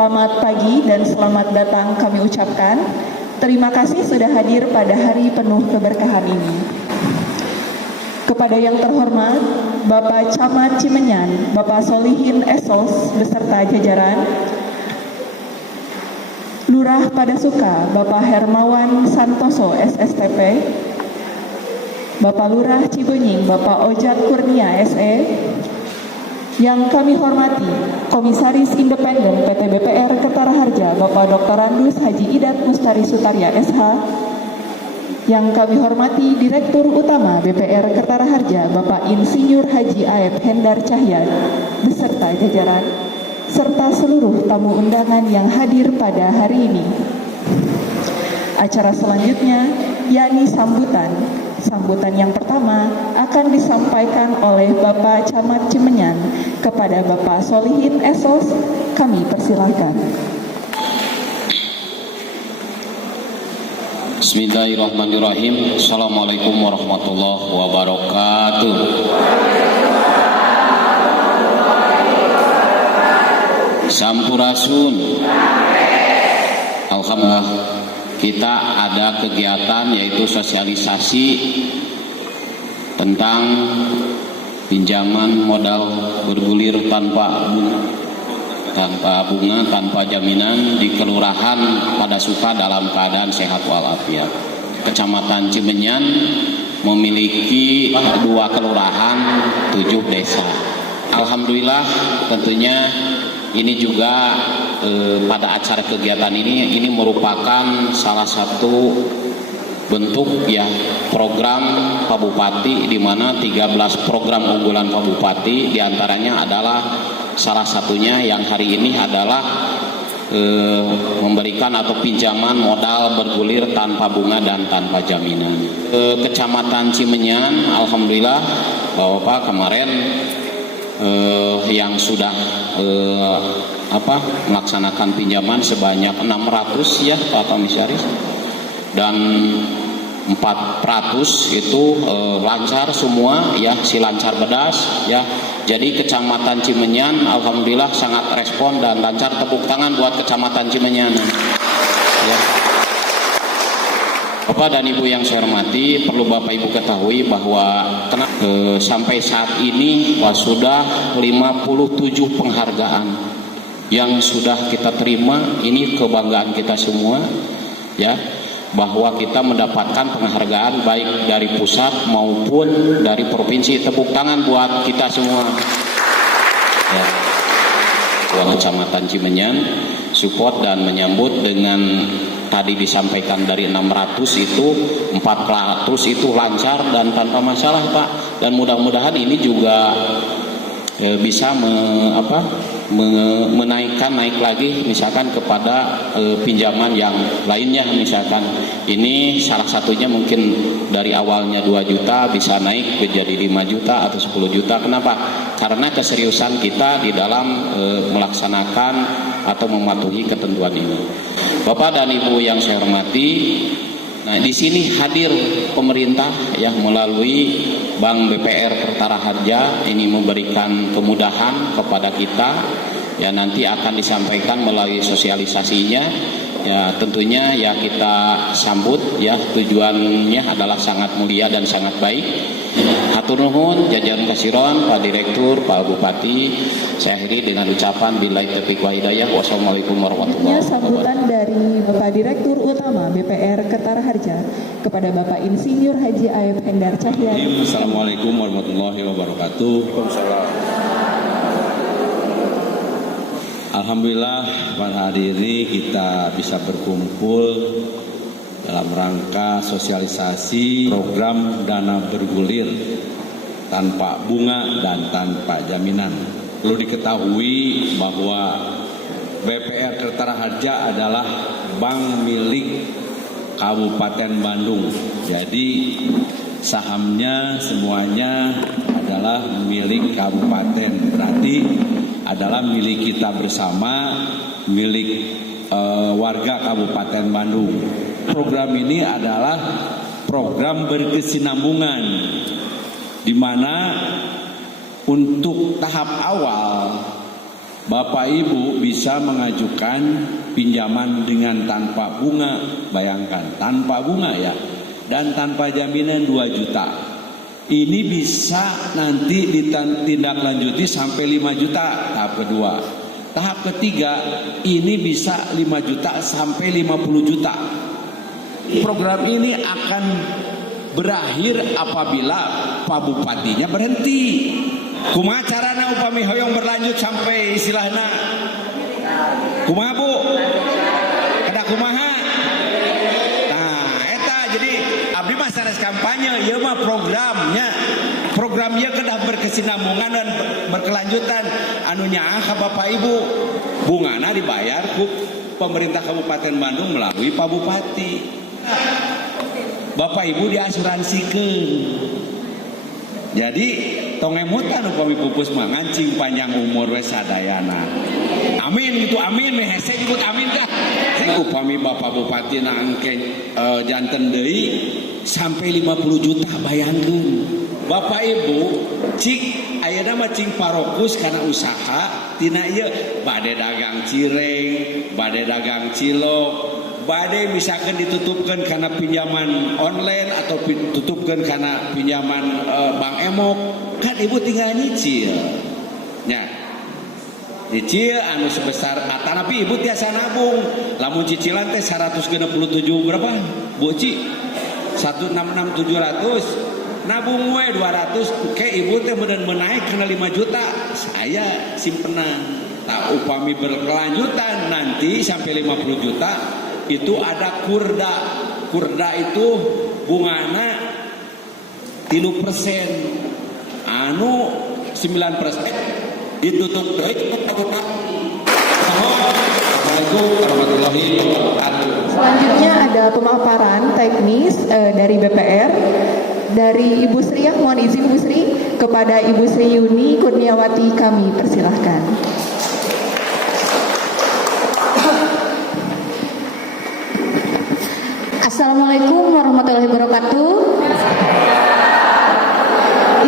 Selamat pagi dan selamat datang kami ucapkan. Terima kasih sudah hadir pada hari penuh keberkahan ini. Kepada yang terhormat Bapak Camat Cimenyan, Bapak Solihin Esos beserta jajaran, Lurah Padasuka, Bapak Hermawan Santoso SSTP, Bapak Lurah Cibenying, Bapak Ojat Kurnia SE, yang kami hormati Komisaris Independen PT BPR Kertaraharja, Bapak Dr. Randus Haji Idat Mustari Sutarya SH, yang kami hormati Direktur Utama BPR Kertaraharja, Bapak Insinyur Haji Aep Hendar Cahya beserta jajaran, serta seluruh tamu undangan yang hadir pada hari ini. Acara selanjutnya yakni sambutan. Sambutan yang pertama akan disampaikan oleh Bapak Camat Cimenyan kepada Bapak Solihin Esos. Kami persilahkan. Bismillahirrahmanirrahim. Assalamualaikum warahmatullahi wabarakatuh. Sampurasun. Alhamdulillah, kita ada kegiatan yaitu sosialisasi tentang pinjaman modal bergulir tanpa bunga, tanpa jaminan di Kelurahan Padasuka dalam keadaan sehat walafiat. Kecamatan Cimenyan memiliki 2 kelurahan, 7 desa. Alhamdulillah, tentunya ini juga pada acara kegiatan ini merupakan salah satu bentuk ya program Pak Bupati, di mana 13 program unggulan Pak Bupati diantaranya adalah salah satunya yang hari ini adalah memberikan atau pinjaman modal bergulir tanpa bunga dan tanpa jaminan. Kecamatan Cimenyan, alhamdulillah Bapak kemarin yang sudah melaksanakan pinjaman sebanyak 600 ya Pak Komisaris, dan 400 itu lancar semua ya, si lancar bedas ya. Jadi Kecamatan Cimenyan alhamdulillah sangat respon dan lancar. Tepuk tangan buat Kecamatan Cimenyan ya. Bapak dan Ibu yang saya hormati, perlu Bapak Ibu ketahui bahwa sampai saat ini sudah 57 penghargaan yang sudah kita terima. Ini kebanggaan kita semua ya, bahwa kita mendapatkan penghargaan baik dari pusat maupun dari provinsi. Tepuk tangan buat kita semua ya. Buat Kecamatan Cimenyan support dan menyambut dengan tadi disampaikan dari 600 itu 400 itu lancar dan tanpa masalah Pak, dan mudah-mudahan ini juga bisa naik lagi misalkan kepada pinjaman yang lainnya. Misalkan ini salah satunya mungkin dari awalnya 2 juta bisa naik menjadi 5 juta atau 10 juta. Kenapa? Karena keseriusan kita di dalam melaksanakan atau mematuhi ketentuan ini. Bapak dan Ibu yang saya hormati, nah di sini hadir pemerintah ya melalui Bank BPR Kertaraharja ini memberikan kemudahan kepada kita ya, nanti akan disampaikan melalui sosialisasinya ya, tentunya ya kita sambut ya, tujuannya adalah sangat mulia dan sangat baik. Hatur nuhun jajaran kasiron, Pak Direktur, Pak Bupati. Saya akhiri dengan ucapan billahi taufiq wa hidayah. Wassalamualaikum warahmatullahi wabarakatuh. Sambutan dari Bapak Direktur Utama BPR Kertaraharja kepada Bapak Insinyur Haji Aep Hendar Cahya. Assalamualaikum warahmatullahi wabarakatuh. Alhamdulillah pada hari ini kita bisa berkumpul dalam rangka sosialisasi program dana bergulir tanpa bunga dan tanpa jaminan. Perlu diketahui bahwa BPR Kertaraharja adalah bank milik Kabupaten Bandung. Jadi sahamnya semuanya adalah milik kabupaten, berarti adalah milik kita bersama, milik warga Kabupaten Bandung. Program ini adalah program berkesinambungan, di mana untuk tahap awal Bapak Ibu bisa mengajukan pinjaman dengan tanpa bunga, bayangkan tanpa bunga ya, dan tanpa jaminan 2 juta. Ini bisa nanti ditindaklanjuti sampai 5 juta tahap kedua. Tahap ketiga ini bisa 5 juta sampai 50 juta. Program ini akan berakhir apabila Pak Bupatinya berhenti. Kumaha carana upami hoyong berlanjut sampai istilahna kumaha Bu? Kada kumaha? Nah, eta jadi abdi mah sanes kampanye, ieu mah programnya kedah berkesinambungan dan berkelanjutan. Anu nyaah ka Bapak Ibu, bungana dibayar ku pemerintah Kabupaten Bandung melalui Pak Bupati. Bapak Ibu diasuransikan. Jadi tongemutan upami pupus mangancing panjang umur we sadayana. Amin gitu, amin we hese disebut amin dah. Upami Bapak Bupati na angke janten deui sampai 50 juta bayangkeun. Bapak Ibu cik ayeuna mah cing parokus kana usaha tina ieu bade dagang cireng, bade dagang cilok, bade misalkan ditutupkan karena pinjaman online atau ditutupkan karena pinjaman bank emok, kan ibu tinggal nyicil nya nyicil anu sebesar tapi ibu tiasa nabung. Lamun cicilan teh 167 berapa Bu Ci? 166.700 nabung we 200 ke ibu teh bener menaik kena 5 juta saya simpenan. Tak upami berkelanjutan nanti sampai 50 juta itu ada kurda. Kurda itu bungana 3% anu 9% ditutup deui Assalamualaikum warahmatullahi wabarakatuh. Selanjutnya ada pemaparan teknis dari BPR dari Ibu Sri. Mohon izin Ibu Sri, kepada Ibu Sri Yuni Kurniawati kami persilahkan. Assalamualaikum warahmatullahi wabarakatuh.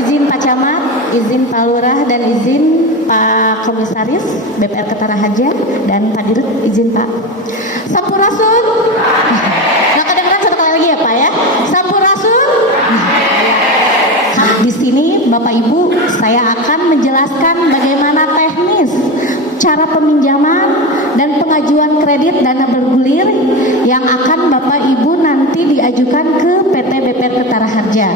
Izin Pak Camat, izin Pak Lurah, dan izin Pak Komisaris BPR Ketara Harja dan Pak Dirut, izin Pak. Sampurasun. Nggak kedengeran satu kali lagi ya Pak ya. Sampurasun. Di sini Bapak Ibu saya akan menjelaskan bagaimana teknis cara peminjaman dan pengajuan kredit dana bergulir yang akan Bapak Ibu nanti diajukan ke PT BPR Ketara Harja.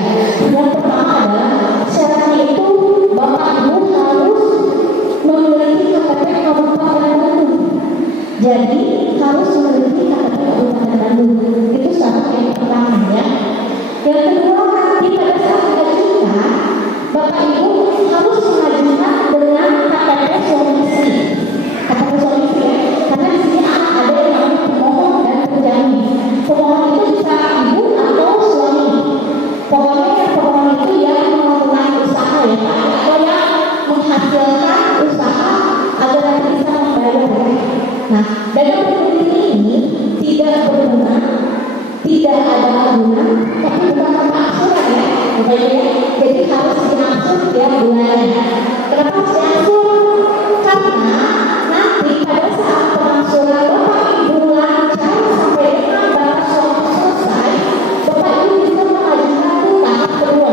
Yang pertama adalah syaratnya itu Bapak Ibu harus memiliki KTP Kabupaten Bandung. Jadi harus memiliki KTP Kabupaten Bandung. Itu syarat yang pertama ya. Yang kedua, nanti pada saat mengajukan Bapak Ibu harus mengajukan dengan KTP suami istri. KTP suami istri ya. Karena di sini ada yang namanya pemohon dan penjamin. Pemohon itu bisa ibu atau suami. Pokoknya yang pemohon itu yang memulai usaha ya Pak, atau yang menghasilkan usaha agar nanti bisa membayar. Nah, dana bergulir ini tidak berguna, tidak ada agunan, tapi bukan tanpa angsuran ya, jadi harus diangsur tiap bulan. Kenapa harus diangsur? Karena nanti pada saat pengangsuran Bapak Ibu lancar sampai dengan batas waktu selesai, Bapak Ibu bisa mengajukan ke tahap kedua.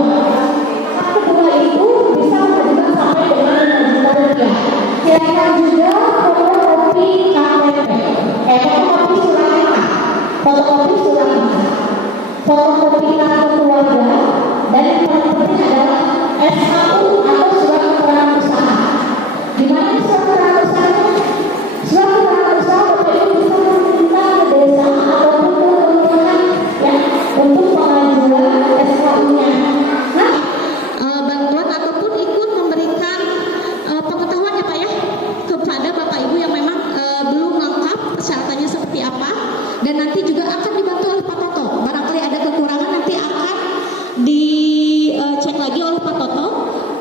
Tahap kedua itu bisa mengajukan sampai dengan 5 juta rupiah. Silakan juga fotokopi KTP, fotokopi surat nikah, fotokopi surat nikah, fotokopi kartu keluarga, dan yang paling penting adalah SKU atau surat keterangan usaha. Di mana surat keterangan usaha? Surat keterangan usaha Bapak Ibu bisa meminta ke desa ataupun ke kelurahan ya untuk pengajuan SKU-nya. Nah, bantuan ataupun ikut memberikan pengetahuan ya Pak ya kepada Bapak Ibu yang memang belum lengkap persyaratannya seperti apa, dan nanti juga akan dibantu oleh Pak Toto. Barangkali ada kekurangan nanti akan dicek lagi oleh Pak Toto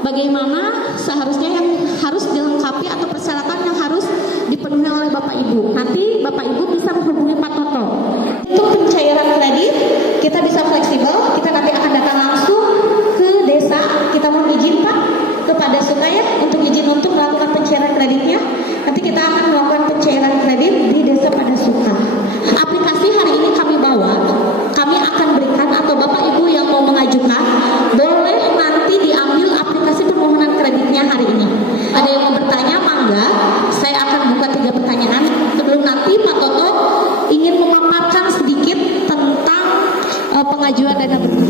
bagaimana seharusnya yang harus dilengkapi atau persyaratan yang harus dipenuhi oleh Bapak Ibu. Nanti Bapak Ibu bisa menghubungi Pak Toto. Untuk pencairan kredit kita bisa fleksibel, kita nanti akan datang langsung ke desa. Kita mohon izin Pak kepada Sukaya untuk izin untuk melakukan pencairan kreditnya.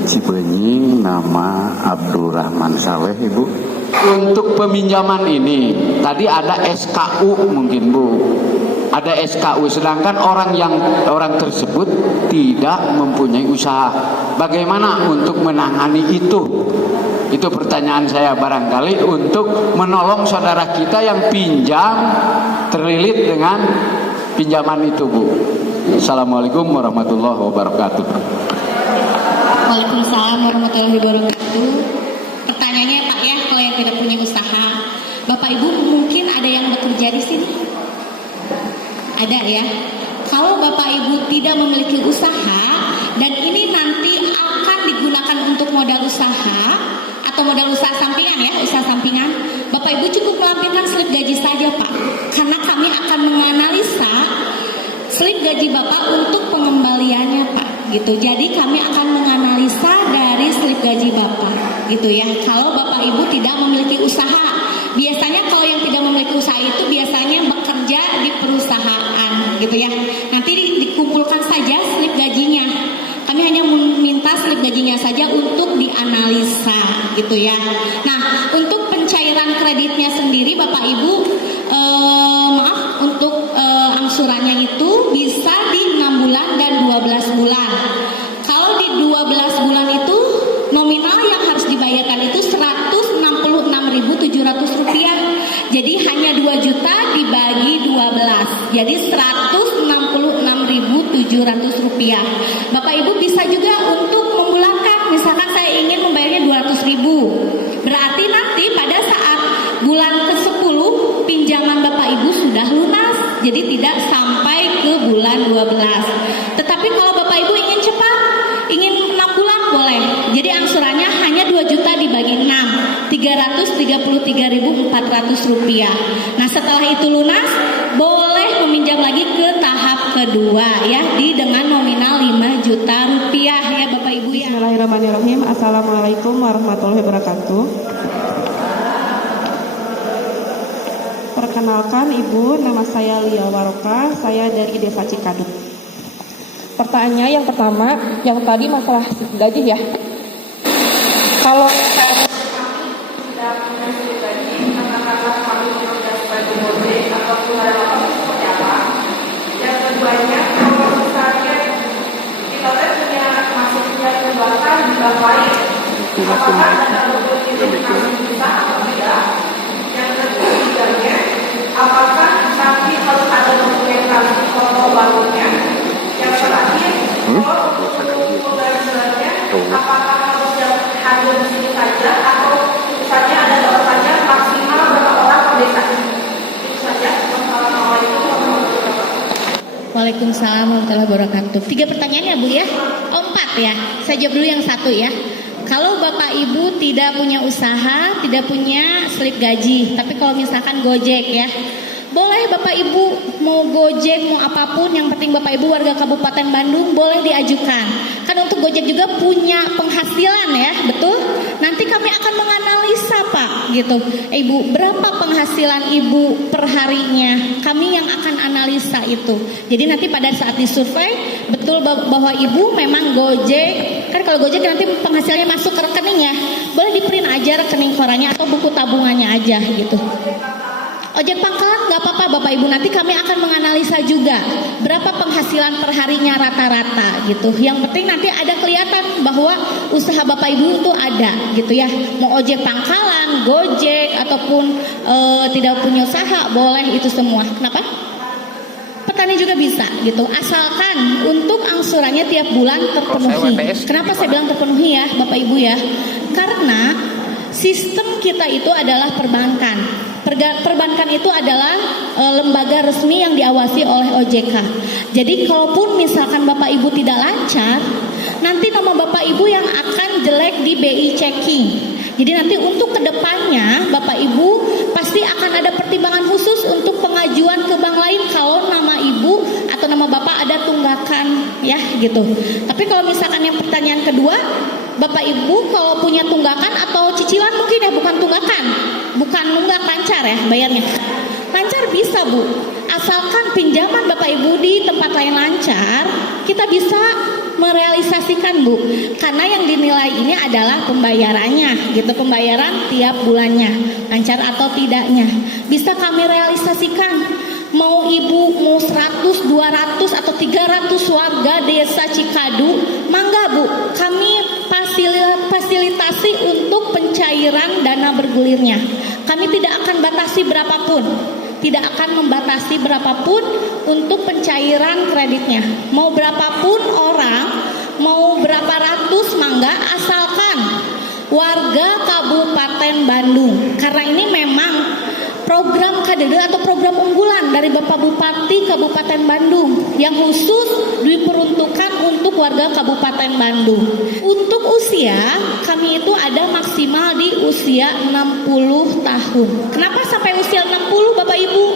Cibenying, nama Abdurrahman Saleh, Ibu. Untuk peminjaman ini, tadi ada SKU mungkin, Bu. Ada SKU, sedangkan orang tersebut tidak mempunyai usaha. Bagaimana untuk menangani itu? Itu pertanyaan saya barangkali untuk menolong saudara kita yang pinjam terlilit dengan pinjaman itu, Bu. Assalamualaikum warahmatullahi wabarakatuh. Waalaikumsalam warahmatullahi wabarakatuh. Pertanyaannya Pak ya, kalau yang tidak punya usaha, Bapak Ibu mungkin ada yang bekerja di sini? Ada ya. Kalau Bapak Ibu tidak memiliki usaha dan ini nanti akan digunakan untuk modal usaha atau modal usaha sampingan ya, usaha sampingan, Bapak Ibu cukup melampirkan slip gaji saja Pak, karena kami akan menganalisa slip gaji Bapak untuk pengembaliannya Pak, gitu. Jadi kami akan menganalisa dari slip gaji Bapak, gitu ya. Kalau Bapak Ibu tidak memiliki usaha, biasanya kalau yang tidak memiliki usaha itu biasanya bekerja di perusahaan, gitu ya. Nanti dikumpulkan saja slip gajinya. Kami hanya meminta slip gajinya saja untuk dianalisa, gitu ya. Nah, untuk pencairan kreditnya sendiri Bapak Ibu, untuk angsurannya itu bisa di 6 bulan dan 12 bulan. Kalau di 12 bulan itu nominal yang harus dibayarkan itu Rp166.700. Jadi hanya 2 juta dibagi 12. Jadi Rp166.700. Bapak Ibu bisa juga untuk membulatkan. Misalkan saya ingin membayarnya 200.000. Berarti nanti pada saat bulan ke-10 pinjaman Bapak Ibu sudah lunas. Jadi tidak sampai ke bulan 12. Tetapi kalau Bapak Ibu ingin cepat, ingin 6 bulan boleh. Jadi angsurannya hanya 2 juta dibagi 6, Rp333.400. Nah, setelah itu lunas, boleh meminjam lagi ke tahap kedua ya, dengan nominal 5 juta rupiah ya Bapak Ibu ya. Bismillahirrahmanirrahim. Assalamualaikum warahmatullahi wabarakatuh. Perkenalkan Ibu, nama saya Lia Waroka, saya dari Desa Cikadut. Pertanyaan yang pertama, yang tadi masalah gaji ya. Kalau saya tidak punya gaji, katakanlah kami bekerja sebagai model ataupun ada apa seperti apa. Yang keduanya, kalau misalnya kita punya masuknya tunggakan di bank lain, apakah ada beberapa bisa atau tidak? Yang ketiganya, apakah nanti harus ada dokumentasi foto barunya? Yang terakhir, kalau pengadilannya, apakah harus yang hadir di sini saja atau misalnya ada orang saja maksimal berapa orang per desa? Itu saja. Wassalamualaikum warahmatullahi wabarakatuh. Waalaikumsalam warahmatullahi wabarakatuh. 3 pertanyaan ya Bu ya? Oh 4 ya. Saya jawab dulu yang 1 ya. Kalau Bapak Ibu tidak punya usaha, tidak punya slip gaji, tapi kalau misalkan Gojek ya, boleh Bapak Ibu mau Gojek, mau apapun, yang penting Bapak Ibu warga Kabupaten Bandung boleh diajukan. Kan untuk Gojek juga punya penghasilan ya, betul? Nanti kami akan menganalisa Pak, gitu. Ibu, berapa penghasilan Ibu per harinya? Kami yang akan analisa itu. Jadi nanti pada saat disurvei, betul bahwa Ibu memang Gojek. Kan kalau Gojek nanti penghasilannya masuk ke rekening ya, boleh di-print aja rekening korannya atau buku tabungannya aja gitu. Ojek pangkalan nggak apa-apa Bapak Ibu, nanti kami akan menganalisa juga berapa penghasilan perharinya rata-rata gitu. Yang penting nanti ada kelihatan bahwa usaha Bapak Ibu itu ada gitu ya. Mau ojek pangkalan, Gojek ataupun tidak punya usaha boleh itu semua. Kenapa? Petani juga bisa gitu, asalkan untuk angsurannya tiap bulan terpenuhi. Kenapa saya bilang terpenuhi ya Bapak Ibu ya? Karena sistem kita itu adalah perbankan. Perbankan itu adalah lembaga resmi yang diawasi oleh OJK. Jadi kalaupun misalkan Bapak Ibu tidak lancar, nanti nama Bapak Ibu yang akan jelek di BI checking. Jadi nanti untuk kedepannya Bapak Ibu pasti akan ada pertimbangan khusus untuk pengajuan ke bank lain kalau nama Ibu atau nama Bapak ada tunggakan ya gitu. Tapi kalau misalkan yang pertanyaan kedua, Bapak Ibu kalau punya tunggakan atau cicilan mungkin ya, bukan tunggakan, bukan nunggak, lancar ya bayarnya. Lancar bisa Bu, asalkan pinjaman Bapak Ibu di tempat lain lancar, kita bisa merealisasikan Bu, karena yang dinilai ini adalah pembayarannya gitu, pembayaran tiap bulannya lancar atau tidaknya. Bisa kami realisasikan, mau ibu mau 100, 200 atau 300 warga desa Cikadu, mangga Bu, kami fasilitasi untuk pencairan dana bergulirnya. Kami tidak akan batasi berapapun, tidak akan membatasi berapapun untuk pencairan kreditnya. Mau berapapun orang, mau berapa ratus, mangga, asalkan warga Kabupaten Bandung. Karena ini memang program KDD atau program unggulan dari Bapak Bupati Kabupaten Bandung yang khusus diperuntukkan untuk warga Kabupaten Bandung. Untuk usia, kami itu ada maksimal di usia 60 tahun. Kenapa sampai usia 60 Bapak Ibu?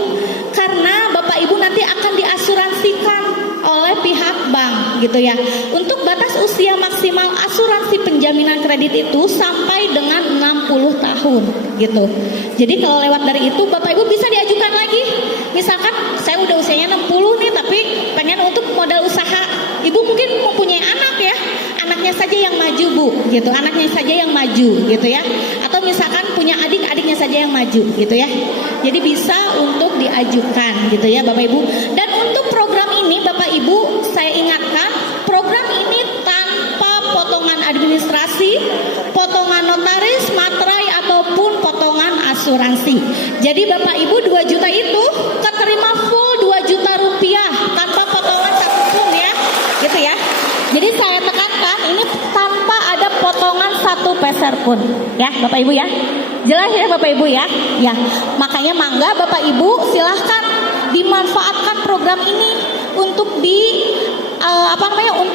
Karena Bapak Ibu nanti akan diasuransikan oleh pihak bank gitu ya. Untuk batas usia maksimal asuransi penjaminan kredit itu sampai dengan 60 tahun gitu. Jadi kalau lewat dari itu Bapak Ibu bisa diajukan lagi. Misalkan saya udah usianya 60 nih tapi pengen untuk modal usaha. Ibu mungkin mempunyai anak ya. Anaknya saja yang maju Bu gitu. Anaknya saja yang maju gitu ya. Atau misalkan punya adik-adiknya saja yang maju gitu ya. Jadi bisa untuk diajukan gitu ya Bapak Ibu. Dan untuk program ini Bapak Ibu saya ingatkan, program ini tanpa potongan administrasi, potongan notaris, materai ataupun potongan asuransi. Jadi Bapak Ibu 2 juta itu keterima full 2 juta rupiah tanpa potongan satupun ya. Gitu ya. Jadi saya tekankan ini tanpa ada potongan 1 peser pun ya Bapak Ibu ya. Jelas ya Bapak Ibu ya. Ya, makanya mangga Bapak Ibu silahkan dimanfaatkan program ini untuk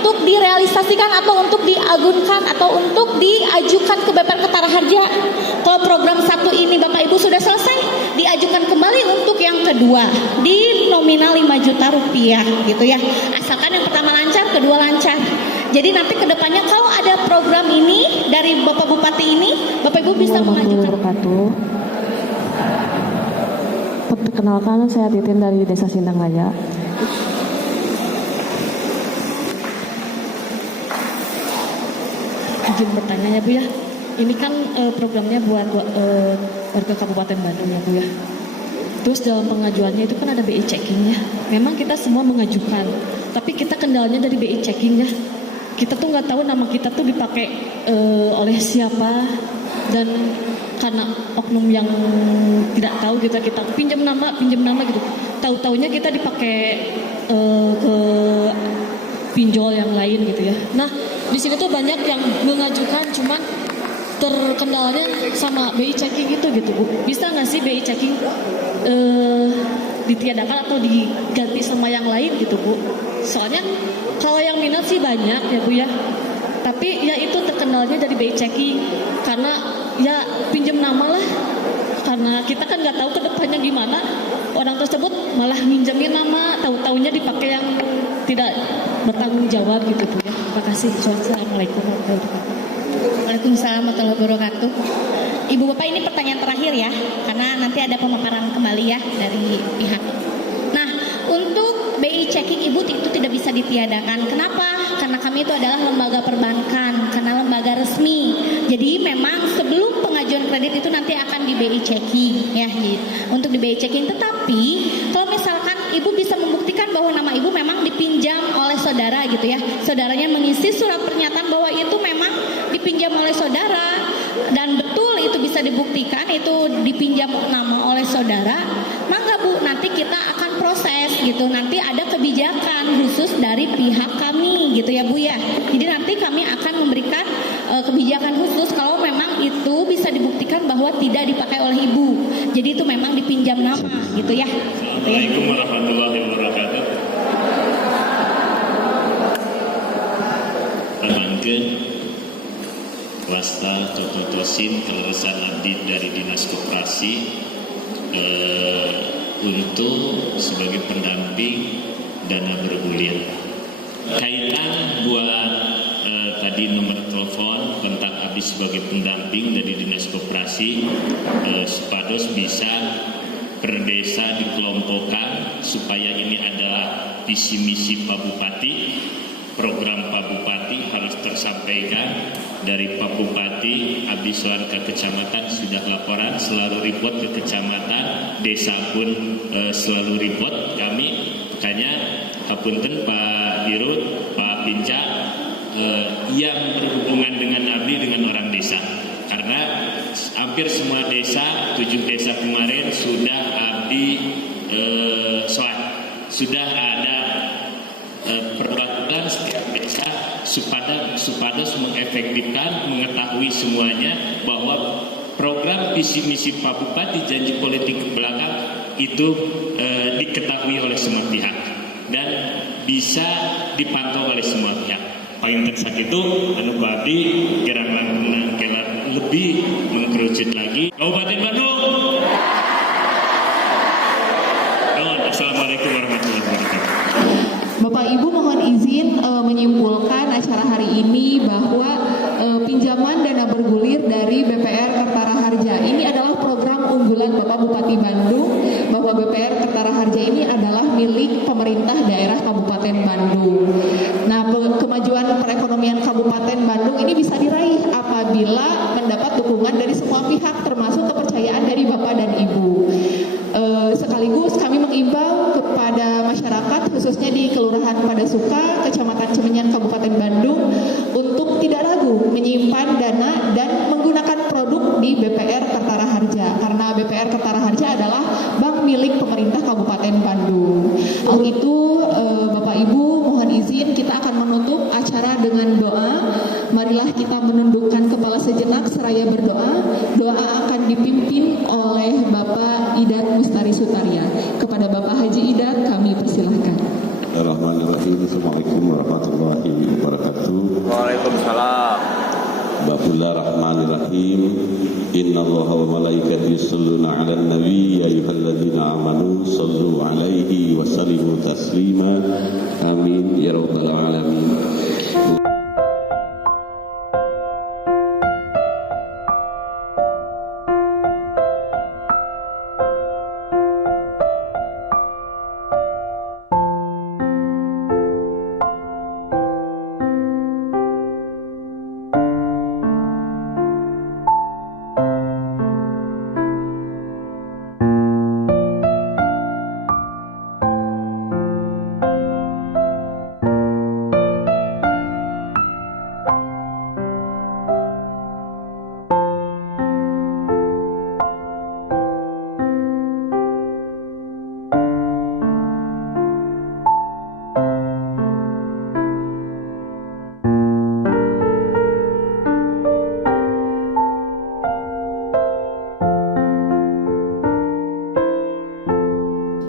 untuk direalisasikan atau untuk diagunkan atau untuk diajukan ke BPR Ketara Harja. Kalau program 1 ini Bapak Ibu sudah selesai, diajukan kembali untuk yang kedua di nominal 5 juta rupiah gitu ya. Asalkan yang pertama lancar, kedua lancar. Jadi nanti kedepannya kalau ada program ini dari Bapak Bupati ini, Bapak Ibu bisa mengajukan. Perkenalkan, saya Titin dari Desa Sindang Raya. Izin bertanya ya Bu ya, ini kan programnya buat warga Kabupaten Bandung ya Bu ya. Terus dalam pengajuannya itu kan ada BI checkingnya. Memang kita semua mengajukan, tapi kita kendalanya dari BI checkingnya. Kita tuh nggak tahu nama kita tuh dipakai oleh siapa, dan karena oknum yang tidak tahu gitu kita pinjam nama gitu. Tahu-taunya kita dipakai ke pinjol yang lain gitu ya. Nah, di sini tuh banyak yang mengajukan cuman terkendalanya sama BI checking gitu Bu. Bisa nggak sih BI checking ditiadakan atau diganti sama yang lain gitu Bu? Soalnya kalau yang minat sih banyak ya Bu ya. Tapi ya itu terkendalanya dari BI checking karena ya pinjam nama lah. Karena kita kan nggak tahu ke depannya gimana. Orang tersebut malah minjemin nama, tahu-taunya dipakai yang tidak bertanggung jawab gitu Bu ya. Terima kasih. Assalamualaikum warahmatullahi wabarakatuh. Waalaikumsalam warahmatullahi wabarakatuh. Ibu Bapak ini pertanyaan terakhir ya, karena nanti ada pemaparan kembali ya dari pihak. Nah, untuk BI checking Ibu itu tidak bisa ditiadakan. Kenapa? Karena kami itu adalah lembaga perbankan, karena lembaga resmi. Jadi memang sebelum pengajuan kredit itu nanti akan di BI checking ya, untuk di BI checking. Tetapi kalau misalkan Ibu bisa membuktikan bahwa nama Ibu memang dipinjam oleh saudara gitu ya, saudaranya mengisi surat pernyataan bahwa itu memang dipinjam oleh saudara dan betul itu bisa dibuktikan itu dipinjam nama oleh saudara, maka Bu nanti kita akan proses gitu. Nanti ada kebijakan khusus dari pihak kami gitu ya Bu ya. Jadi nanti kami akan memberikan kebijakan khusus kalau memang itu bisa dibuktikan bahwa tidak dipakai oleh Ibu. Jadi itu memang dipinjam nama gitu ya. Assalamualaikum warahmatullahi wabarakatuh. Pemangkin wasta tutusin kelulusan abdi dari Dinas Koperasi untuk sebagai pendamping dana bergulir. Kaitan buat tadi nomor telepon kontak abdi sebagai pendamping dari Dinas Koperasi, supados bisa per desa dikelompokkan supaya ini adalah visi misi Pak Bupati. program Pak Bupati harus tersampaikan. Dari Pak Bupati, habis warga kecamatan sudah laporan, selalu report ke kecamatan, desa pun selalu report kami. Makanya hapunten Pak Dirut, Pak Pinca, yang berhubungan dengan abdi dengan orang desa. Karena hampir semua desa, 7 desa kemarin sudah abdi soal, sudah ada peraturan setiap desa supaya mengefektifkan, mengetahui semuanya bahwa program visi misi Pak Bupati janji politik ke belakang itu diketahui oleh semua pihak dan bisa dipantau oleh semua pihak. Paling tersak itu anu Badi kira-kira lebih mengkerucut lagi. Kabupaten Bandung. Assalamualaikum warahmatullahi wabarakatuh. Bapak Ibu mohon izin menyimpulkan acara hari ini bahwa pinjaman dana bergulir dari BPR Kertara Harja ini adalah program unggulan Bapak Bupati Bandung, bahwa BPR Kertara Harja ini adalah milik pemerintah daerah Kabupaten Bandung. Nah, kemajuan perekonomian Kabupaten Bandung ini bisa diraih apabila mendapat dukungan dari semua pihak, termasuk kepercayaan dari Bapak dan Ibu. Sekaligus kami mengimbau kepada masyarakat khususnya di Kelurahan Padasuka, Kecamatan Cemenyan, Kabupaten Bandung untuk tidak ragu menyimpan dana dan menggunakan produk di BPR Kertara Harja, karena BPR Kertara Harja adalah bank milik pemerintah Kabupaten Bandung. Untuk itu Bapak Ibu mohon izin kita akan menutup acara dengan doa. Marilah kita menundukkan kepala sejenak seraya berdoa. Doa akan dipimpin oleh Bapak Idat Mustari Sutaria. Kepada Bapak Haji Idat kami persilahkan. Bismillahirrahmanirrahim. Assalamualaikum warahmatullahi wabarakatuh. Waalaikumsalam. Bismillahirrahmanirrahim. Innallaha wa malaikatahu yusholluna 'alan nabi ya ayyuhalladzina amanu shallu 'alaihi wa sallimu taslima. Amin ya rabbal alamin.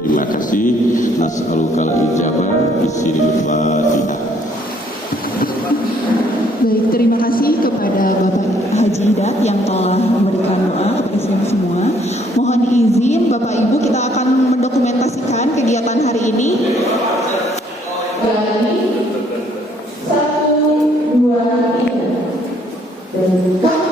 Terima kasih. Nas'alukal ijabah bisiril Fatihah. Baik, terima kasih kepada Bapak Haji Idat yang telah memberikan doa kepada semua. Mohon izin Bapak Ibu kita akan mendokumentasikan kegiatan hari ini. Baik, 1, 2, 3.